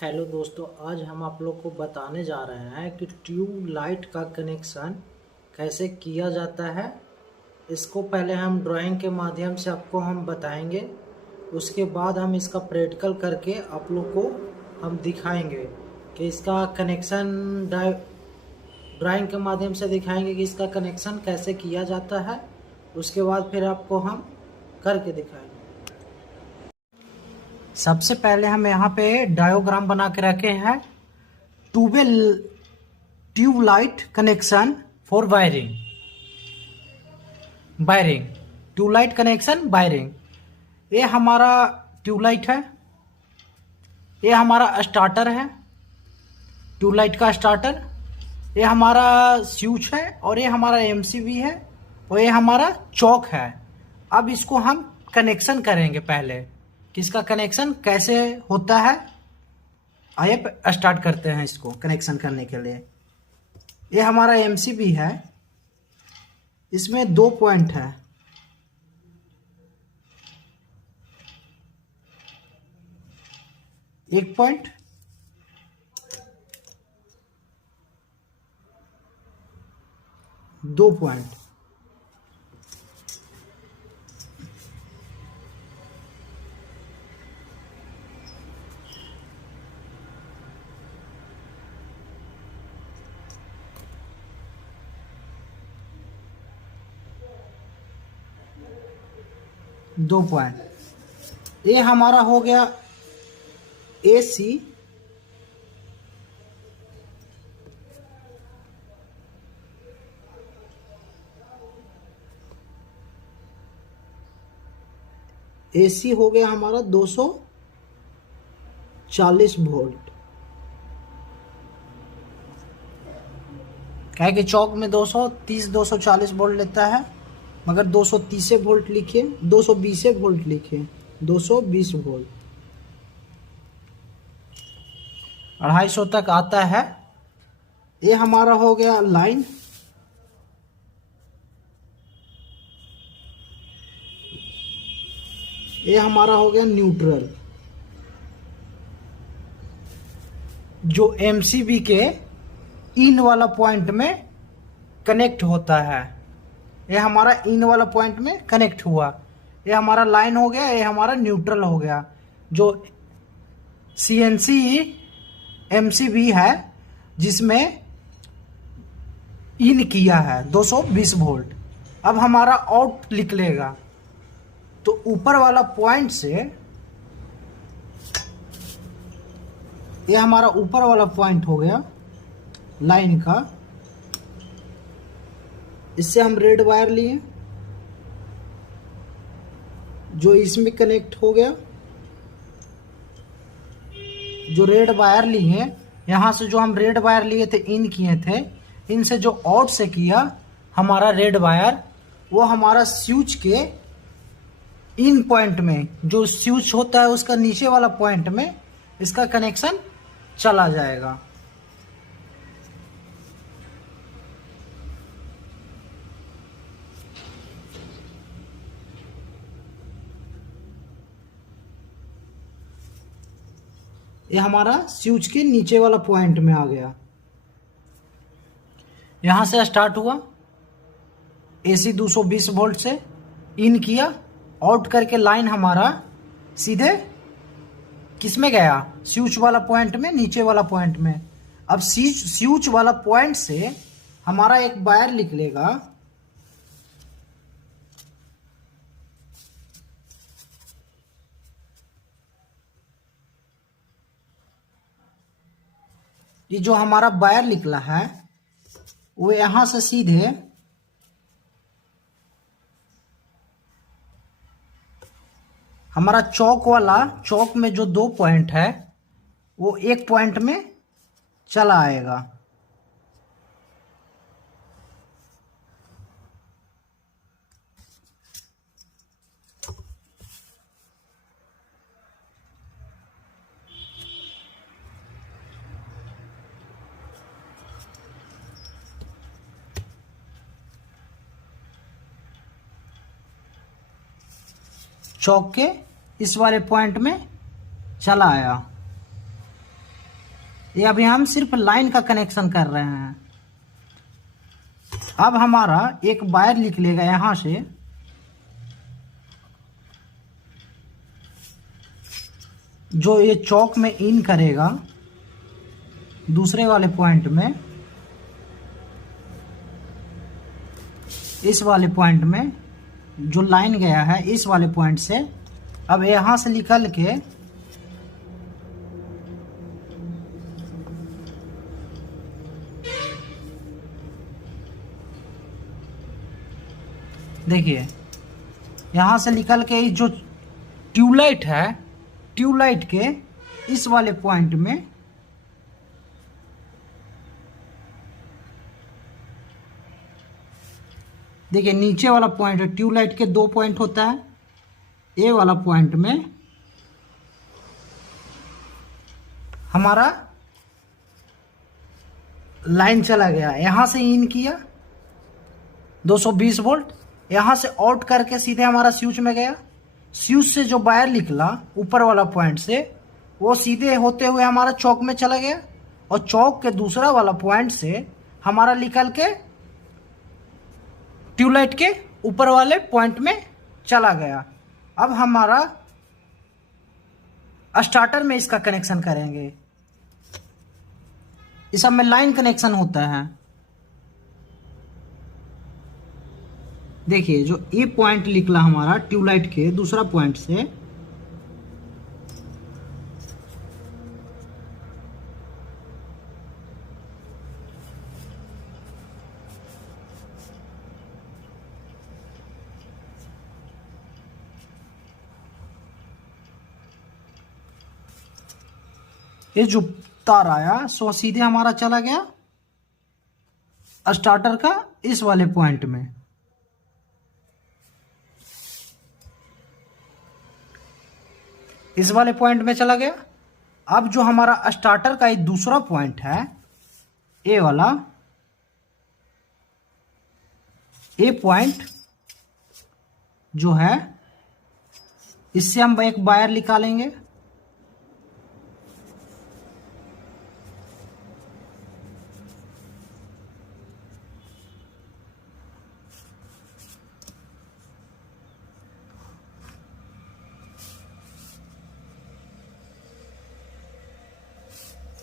Hello दोस्तों, आज हम आप लोग को बताने जा रहे हैं कि ट्यूब लाइट का कनेक्शन कैसे किया जाता है। इसको पहले हम ड्राइंग के माध्यम से आपको हम बताएंगे, उसके बाद हम इसका प्रैक्टिकल करके आप लोग को हम दिखाएंगे कि इसका कनेक्शन ड्राइंग के माध्यम से दिखाएंगे कि इसका कनेक्शन कैसे किया जाता है। उसके बाद फिर आपको हम करके दिखाएंगे। सबसे पहले हम यहाँ पे डायोग्राम बना के रखे हैं। Tube light connection for wiring tubelight connection wiring. ये हमारा ट्यूबलाइट है, ये हमारा स्टार्टर है, ट्यूबलाइट का स्टार्टर। ये हमारा स्विच है और ये हमारा एमसीबी है और ये हमारा चौक है। अब इसको हम कनेक्शन करेंगे। पहले किसका कनेक्शन कैसे होता है, आइए स्टार्ट करते हैं इसको कनेक्शन करने के लिए। ये हमारा एमसीबी है, इसमें 2 पॉइंट है। एक पॉइंट, दो पॉइंट। दो पॉइंट। ये हमारा हो गया एसी, एसी हो गया हमारा 240 वोल्ट। क्या है कि चौक में 230 240 वोल्ट लेता है, मगर 230 वोल्ट लिखिए, 220 वोल्ट लिखिए, 220 वोल्ट 250 तक आता है। ये हमारा हो गया लाइन। ये हमारा हो गया न्यूट्रल, जो एमसीबी के इन वाला पॉइंट में कनेक्ट होता है। ये हमारा इन वाला पॉइंट में कनेक्ट हुआ। ये हमारा लाइन हो गया, ये हमारा न्यूट्रल हो गया। जो सीएनसी एमसीबी है जिसमें इन किया है 220 वोल्ट। अब हमारा आउट निकलेगा, तो ऊपर वाला पॉइंट से, ये हमारा ऊपर वाला पॉइंट हो गया लाइन का। इससे हम रेड वायर लिए, जो इसमें कनेक्ट हो गया। जो रेड वायर लिए, यहां से जो हम रेड वायर लिए थे, इन किए थे, इनसे जो आउट से किया हमारा रेड वायर, वो हमारा स्विच के इन पॉइंट में, जो स्विच होता है उसका नीचे वाला पॉइंट में इसका कनेक्शन चला जाएगा। ये हमारा स्विच के नीचे वाला पॉइंट में आ गया। यहां से स्टार्ट हुआ, एसी 220 वोल्ट से इन किया, आउट करके लाइन हमारा सीधे किस में गया, स्विच वाला पॉइंट में, नीचे वाला पॉइंट में। अब स्विच वाला पॉइंट से हमारा एक वायर निकलेगा, ये जो हमारा वायर निकला है वो यहां से सीधे हमारा चौक में जो 2 पॉइंट है, वो एक पॉइंट में चला आएगा। चौक के इस वाले पॉइंट में चला आया। ये अभी हम सिर्फ लाइन का कनेक्शन कर रहे हैं। अब हमारा एक वायर निकलेगा यहां से, जो ये चौक में इन करेगा दूसरे वाले पॉइंट में, इस वाले पॉइंट में जो लाइन गया है इस वाले पॉइंट से। अब यहां से निकल के देखिए, यहां से निकल के जो ट्यूबलाइट है, ट्यूबलाइट के इस वाले पॉइंट में देखिए, नीचे वाला पॉइंट है, ट्यूबलाइट के दो पॉइंट होता है। ए वाला पॉइंट में हमारा लाइन चला गया, यहां से इन किया 220 वोल्ट, यहां से आउट करके सीधे हमारा स्विच में गया। स्विच से जो वायर निकला ऊपर वाला पॉइंट से, वो सीधे होते हुए हमारा चौक में चला गया, और चौक के दूसरा वाला पॉइंट से हमारा निकल के ट्यूबलाइट के ऊपर वाले पॉइंट में चला गया। अब हमारा स्टार्टर में इसका कनेक्शन करेंगे। इस सब में लाइन कनेक्शन होता है। देखिए, जो ये पॉइंट निकला हमारा ट्यूबलाइट के दूसरा पॉइंट से, ये जो तार आया सो सीधे हमारा चला गया स्टार्टर का इस वाले पॉइंट में। इस वाले पॉइंट में चला गया। अब जो हमारा स्टार्टर का एक दूसरा पॉइंट है, ए वाला, ए पॉइंट जो है, इससे हम एक वायर निकालेंगे।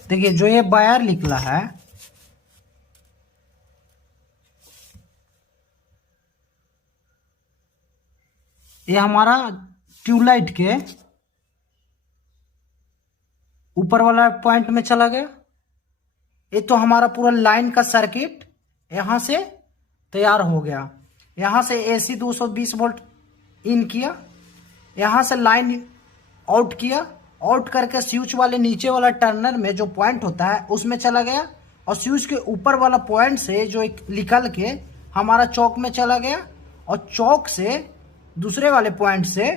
देखिए, जो ये वायर निकला है, ये हमारा ट्यूबलाइट के ऊपर वाला पॉइंट में चला गया। ये तो हमारा पूरा लाइन का सर्किट यहां से तैयार हो गया। यहां से एसी 220 वोल्ट इन किया, यहां से लाइन आउट किया, आउट करके स्विच वाले नीचे वाला टर्नर में जो पॉइंट होता है उसमें चला गया, और स्विच के ऊपर वाला पॉइंट से जो एक निकल के हमारा चौक में चला गया, और चौक से दूसरे वाले पॉइंट से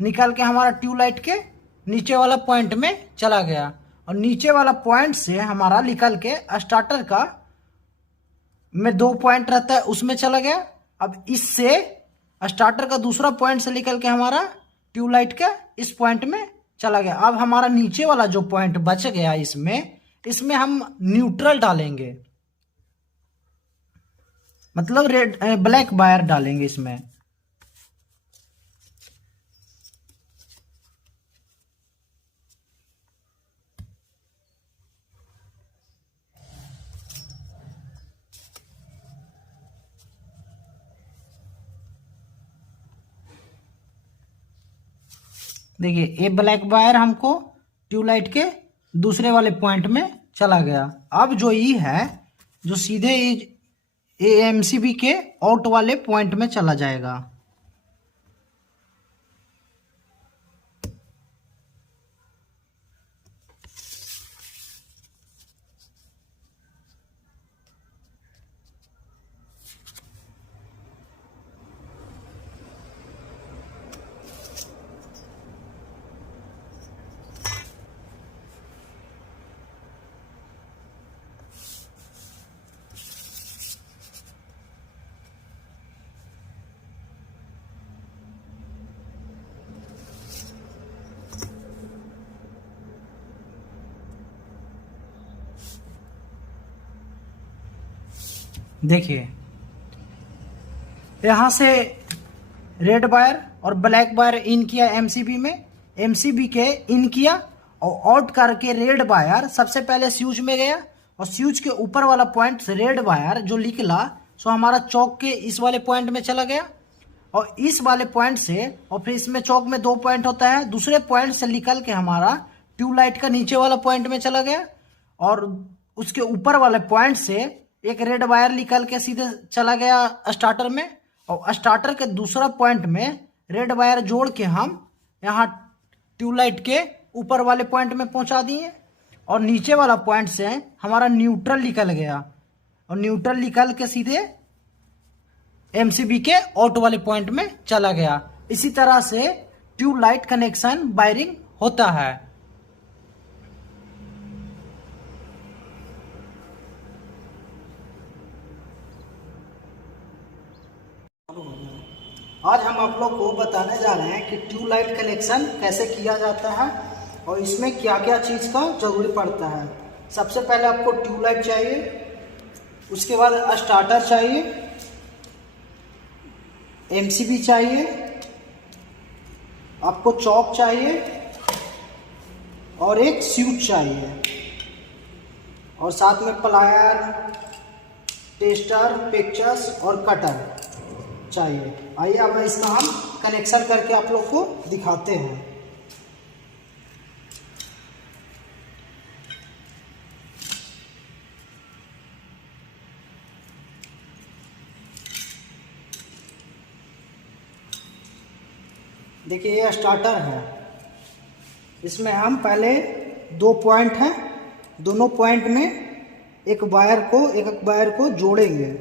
निकल के हमारा ट्यूबलाइट के नीचे वाला पॉइंट में चला गया, और नीचे वाला पॉइंट से हमारा निकल के स्टार्टर का में दो पॉइंट रहता है उसमें चला गया। अब इससे स्टार्टर का दूसरा पॉइंट से निकल के हमारा ट्यूबलाइट के इस पॉइंट में चला गया। अब हमारा नीचे वाला जो पॉइंट बच गया, इसमें हम न्यूट्रल डालेंगे, मतलब रेड ब्लैक वायर डालेंगे इसमें। देखिए, ये ब्लैक वायर हमको ट्यूबलाइट के दूसरे वाले पॉइंट में चला गया। अब जो ई है, जो सीधे एएमसीबी के आउट वाले पॉइंट में चला जाएगा। देखिए यहाँ से रेड वायर और ब्लैक वायर इन किया एमसीबी में, एमसीबी के इन किया और आउट करके रेड वायर सबसे पहले स्विच में गया और स्विच के ऊपर वाला पॉइंट से रेड वायर जो निकला सो हमारा चौक के इस वाले पॉइंट में चला गया और इस वाले पॉइंट से, और फिर इसमें चौक में 2 पॉइंट होता है, दूसरे पॉइंट से निकल के हमारा ट्यूबलाइट का नीचे वाला पॉइंट में चला गया और उसके ऊपर वाले पॉइंट से एक रेड वायर निकल के सीधे चला गया स्टार्टर में और स्टार्टर के दूसरा पॉइंट में रेड वायर जोड़ के हम यहाँ ट्यूबलाइट के ऊपर वाले पॉइंट में पहुंचा दिए और नीचे वाला पॉइंट से हमारा न्यूट्रल निकल गया और न्यूट्रल निकल के सीधे एमसीबी के आउट वाले पॉइंट में चला गया। इसी तरह से ट्यूबलाइट कनेक्शन वायरिंग होता है। आज हम आप लोग को बताने जा रहे हैं कि ट्यूबलाइट कनेक्शन कैसे किया जाता है और इसमें क्या क्या चीज़ का जरूरी पड़ता है। सबसे पहले आपको ट्यूबलाइट चाहिए, उसके बाद स्टार्टर चाहिए, एमसीबी चाहिए, आपको चॉक चाहिए और एक स्विच चाहिए और साथ में प्लायर, टेस्टर, पेचकस और कटर चाहिए। आइए अब इसका हम कनेक्शन करके आप लोग को दिखाते हैं। देखिए ये स्टार्टर है, इसमें हम पहले 2 पॉइंट हैं, दोनों पॉइंट में एक वायर को जोड़ेंगे।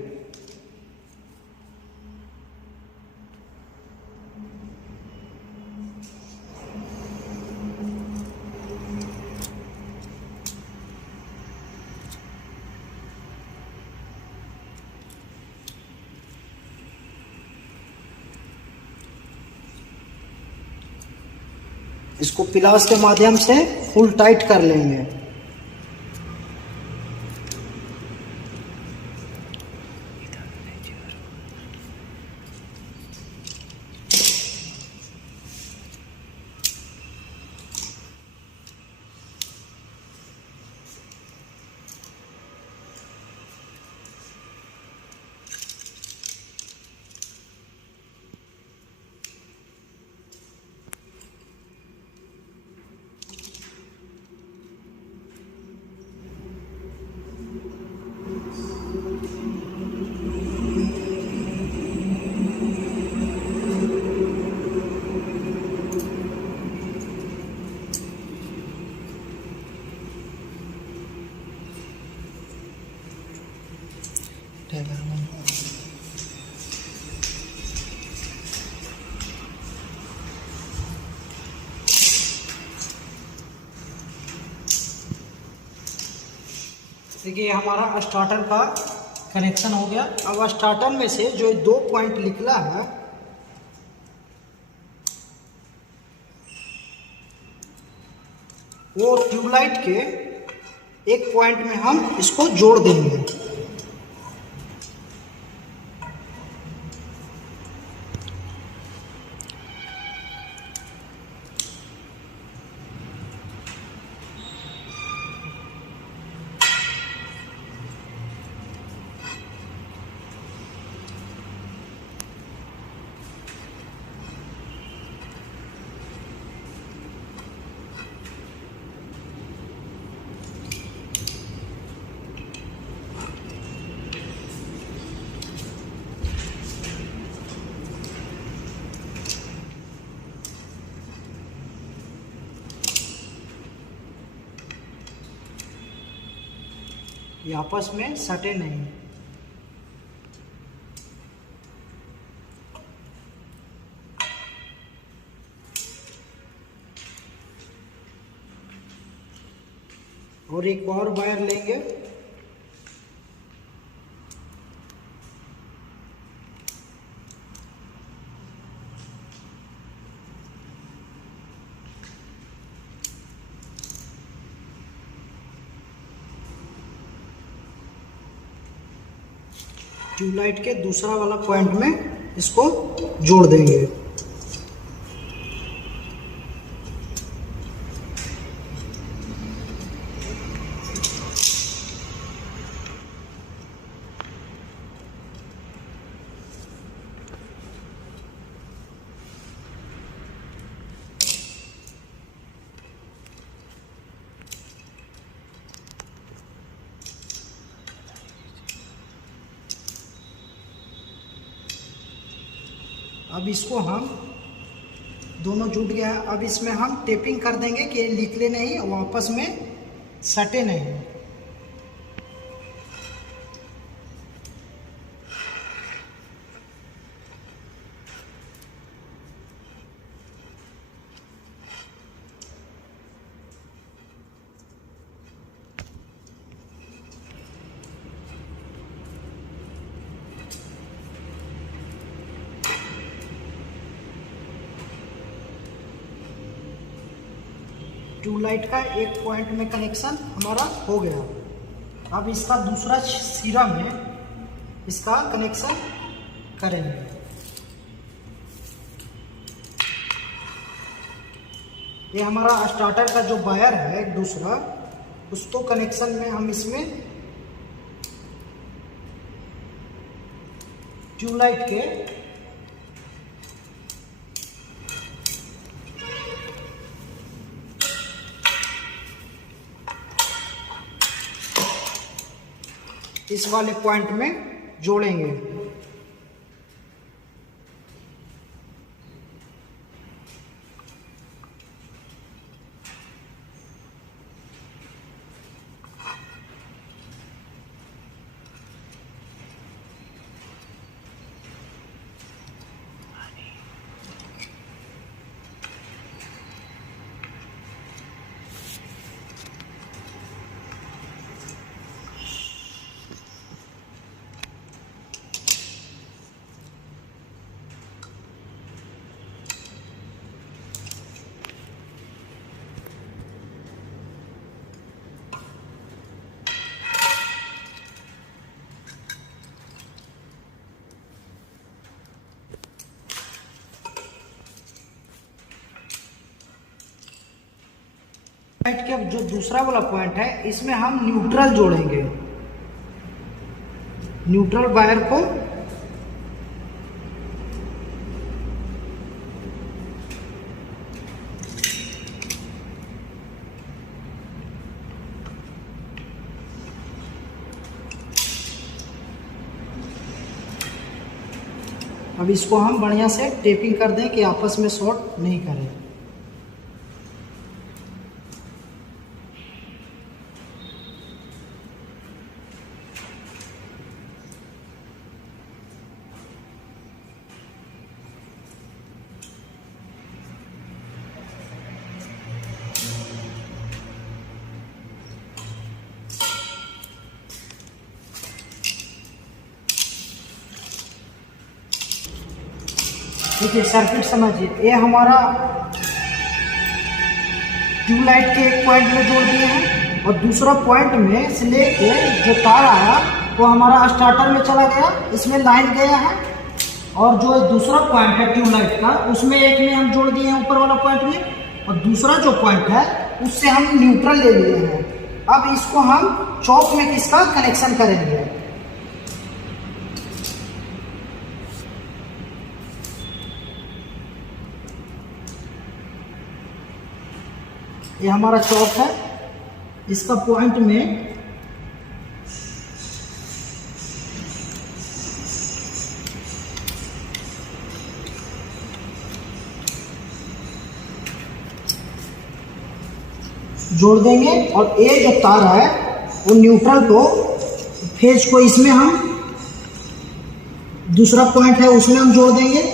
इसको पिलास के माध्यम से फुल टाइट कर लेंगे। देखिए हमारा स्टार्टर का कनेक्शन हो गया। अब स्टार्टर में से जो 2 पॉइंट निकला है वो ट्यूबलाइट के एक पॉइंट में हम इसको जोड़ देंगे। ये आपस में सटे नहीं। और एक और वायर लेंगे, ट्यूबलाइट के दूसरा वाला पॉइंट में इसको जोड़ देंगे। अब इसको हम दोनों जुट गया है। अब इसमें हम टेपिंग कर देंगे कि निकले नहीं और आपस में सटे नहीं। ट्यूबलाइट का एक पॉइंट में कनेक्शन हमारा हो गया। अब इसका दूसरा सिरा में इसका कनेक्शन करेंगे। ये हमारा स्टार्टर का जो वायर है दूसरा, उसको कनेक्शन में हम इसमें ट्यूबलाइट के इस वाले पॉइंट में जोड़ेंगे। लाइट के जो दूसरा वाला पॉइंट है, इसमें हम न्यूट्रल जोड़ेंगे। न्यूट्रल वायर को अब इसको हम बढ़िया से टेपिंग कर दें कि आपस में शॉर्ट नहीं करें। देखिए सर्किट समझिए, ये हमारा ट्यूबलाइट के एक पॉइंट में जोड़ दिए हैं और दूसरा पॉइंट में से लेके जो तार आया वो हमारा स्टार्टर में चला गया, इसमें लाइन गया है। और जो दूसरा पॉइंट है ट्यूबलाइट का, उसमें एक में हम जोड़ दिए हैं ऊपर वाला पॉइंट में, और दूसरा जो पॉइंट है उससे हम न्यूट्रल ले लिए हैं। अब इसको हम चौक में किसका कनेक्शन करेंगे। ये हमारा चौक है, इसका पॉइंट में जोड़ देंगे और ये जो तार है वो न्यूट्रल को फेज को इसमें हम दूसरा पॉइंट है उसमें हम जोड़ देंगे।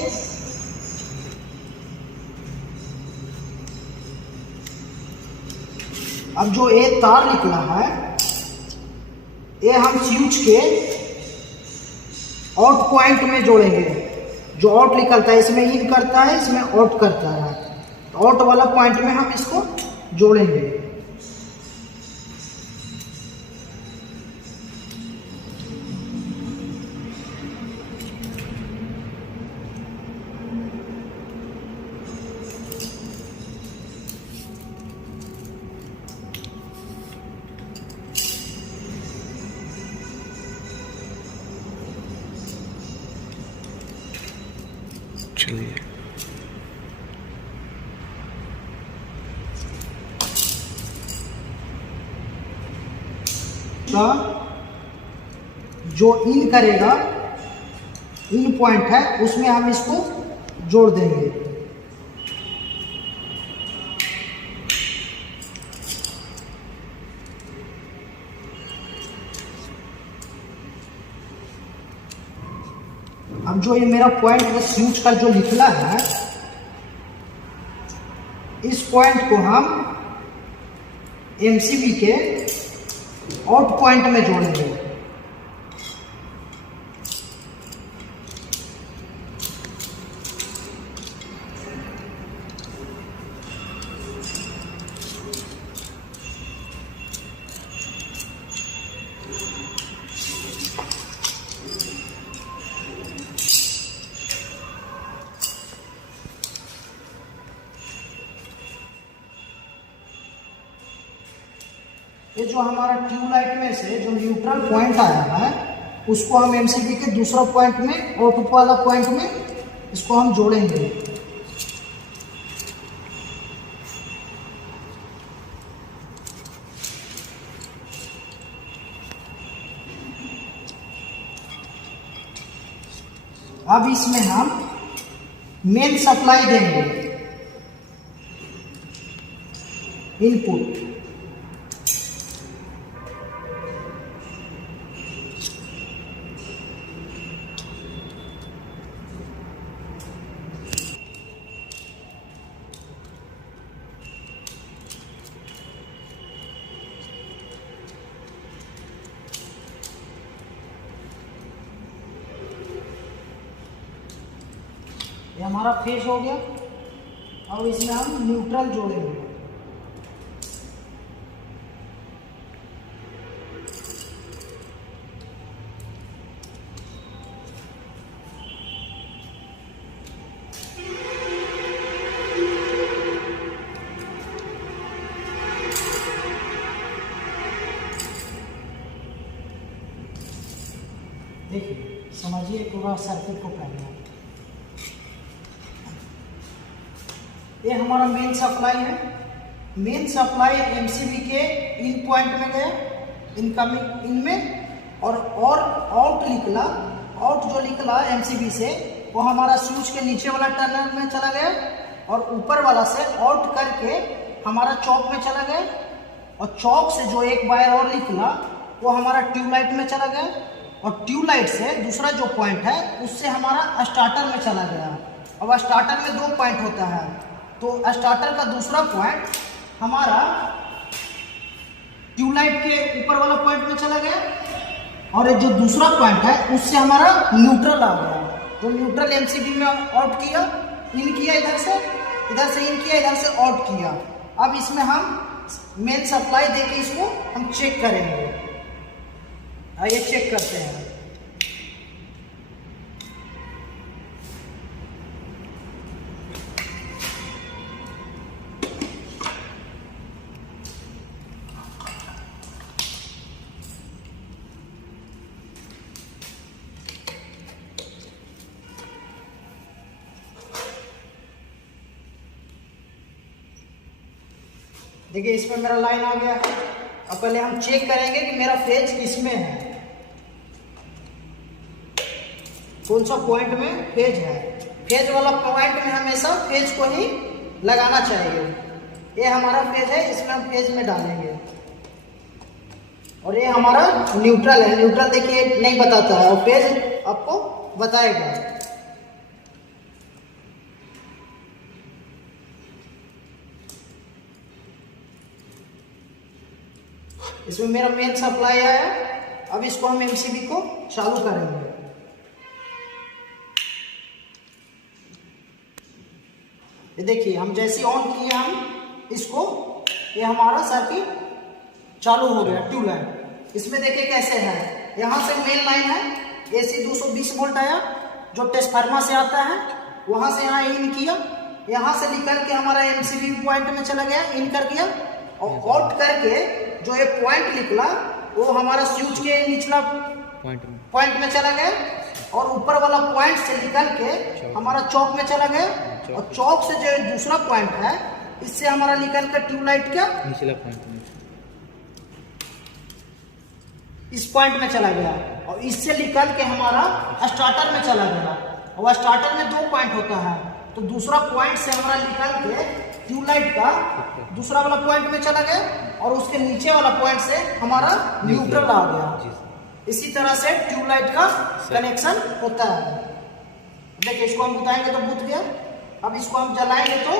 अब जो ये तार निकला है ये हम स्विच के आउट पॉइंट में जोड़ेंगे। जो आउट निकलता है इसमें इन करता है, इसमें आउट करता है, तो आउट वाला पॉइंट में हम इसको जोड़ेंगे। चलिए जो इन करेगा, इन पॉइंट है, उसमें हम इसको जोड़ देंगे। अब जो ये मेरा पॉइंट है स्विच का जो निकला है, इस पॉइंट को हम एमसीबी के आउट पॉइंट में जोड़ेंगे। ये जो हमारा ट्यूबलाइट में से जो न्यूट्रल पॉइंट आया है, उसको हम एमसीबी के दूसरा पॉइंट में, आउटपुट वाला पॉइंट में इसको हम जोड़ेंगे। अब इसमें हम मेन सप्लाई देंगे, इनपुट। ये हमारा फेस हो गया। अब इसमें हम न्यूट्रल जोड़ेंगे। देखिए, समझिए पूरा सर्किट को पहले। ये हमारा मेन सप्लाई है। मेन सप्लाई एमसीबी के इन पॉइंट में गया, इनकमिंग इनमें, और आउट निकला। आउट जो निकला एमसीबी से, वो हमारा स्विच के नीचे वाला टर्मिनल में चला गया, और ऊपर वाला से आउट करके हमारा चौक में चला गया, और चौक से जो एक वायर और निकला वो हमारा ट्यूबलाइट में चला गया, और ट्यूबलाइट से दूसरा जो पॉइंट है उससे हमारा स्टार्टर में चला गया। अब स्टार्टर में 2 पॉइंट होता है, तो स्टार्टर का दूसरा पॉइंट हमारा ट्यूबलाइट के ऊपर वाला पॉइंट में चला गया, और जो दूसरा पॉइंट है उससे हमारा न्यूट्रल आ गया। तो न्यूट्रल एमसीबी में आउट किया, इन किया, इधर से इन किया, इधर से आउट किया। अब इसमें हम मेन सप्लाई देके इसको हम चेक करेंगे। आइए चेक करते हैं। देखिए, इसमें मेरा लाइन आ गया है। अब पहले हम चेक करेंगे कि मेरा फेज किसमें है, कौन सा पॉइंट में फेज है। फेज वाला पॉइंट में हमेशा फेज को ही लगाना चाहिए। ये हमारा फेज है, इसमें हम फेज में डालेंगे। और ये हमारा न्यूट्रल है। न्यूट्रल देखिए नहीं बताता है, और फेज आपको बताएगा। इसमें मेरा मेन सप्लाई आया। अब इसको हम एमसीबी को चालू करेंगे। ये देखिए, हम जैसे ऑन किए हम इसको, ये हमारा सर्किट चालू हो गया ट्यूबलाइट। इसमें देखिए कैसे है, यहाँ से मेन लाइन है, एसी 220 वोल्ट आया जो ट्रांसफार्मर से आता है, वहां से यहाँ इन किया, यहाँ से निकल के हमारा एमसीबी पॉइंट में चला गया, इन कर दिया, और आउट करके जो ये पॉइंट निकला वो हमारा स्विच के निचला पॉइंट में चला गया, और ऊपर वाला पॉइंट से निकल के हमारा चौक में चला गया, और चौक से जो दूसरा पॉइंट है इससे हमारा निकल कर ट्यूबलाइट का निचला पॉइंट इस पॉइंट में चला गया, और इससे निकल के हमारा स्टार्टर में चला गया। और स्टार्टर में 2 पॉइंट होता है, तो दूसरा पॉइंट से हमारा निकल के ट्यूबलाइट का दूसरा वाला पॉइंट में चला गया, और उसके नीचे वाला पॉइंट से हमारा न्यूट्रल आ गया। इसी तरह से ट्यूबलाइट का कनेक्शन होता है। देखिए इसको हम बुताएंगे तो बुत गया, अब इसको हम जलाएंगे तो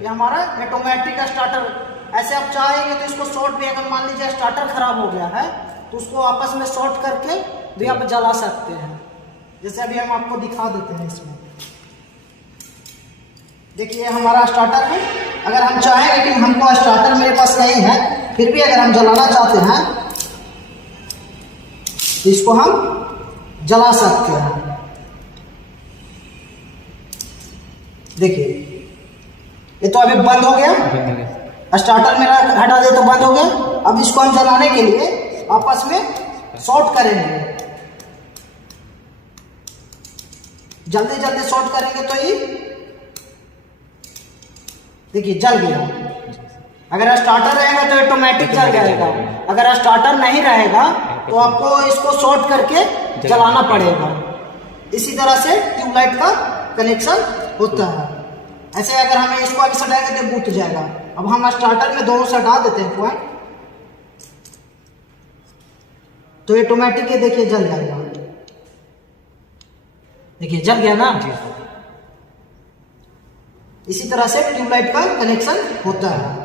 ये हमारा ऑटोमेटिक स्टार्टर। ऐसे आप चाहेंगे तो इसको शॉर्ट भी, अगर मान लीजिए स्टार्टर खराब हो गया है तो उसको आपस में शॉर्ट करके भी आप जला सकते हैं, जैसे अभी हम आपको दिखा देते हैं। इसमें देखिए हमारा स्टार्टर है। अगर हम चाहें कि हमको स्टार्टर मेरे पास नहीं है, फिर भी अगर हम जलाना चाहते हैं तो इसको हम जला सकते हैं। देखिए ये तो अभी बंद हो गया, स्टार्टर मेरा हटा दे तो बंद हो गया। अब इसको हम जलाने के लिए आपस में शॉर्ट करेंगे, जल्दी जल्दी शॉर्ट करेंगे तो ये देखिए जल गया। अगर स्टार्टर रहेगा तो ऑटोमेटिक जल जाएगा, अगर स्टार्टर नहीं रहेगा तो आपको इसको शॉर्ट करके जलाना पड़ेगा। इसी तरह से ट्यूबलाइट का कनेक्शन होता है। ऐसे अगर हमें इसको अभी सटाएंगे तो बुझ जाएगा। अब हम स्टार्टर में दोनों से हटा देते हैं पॉइंट, तो ऑटोमेटिक ये देखिए जल जाएगा। देखिए जल गया ना। इसी तरह से ट्यूबलाइट का कनेक्शन होता है।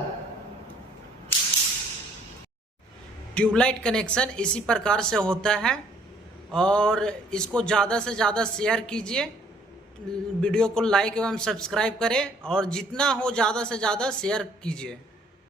ट्यूबलाइट कनेक्शन इसी प्रकार से होता है, और इसको ज़्यादा से ज़्यादा शेयर कीजिए, वीडियो को लाइक एवं सब्सक्राइब करें, और जितना हो ज़्यादा से ज़्यादा शेयर कीजिए।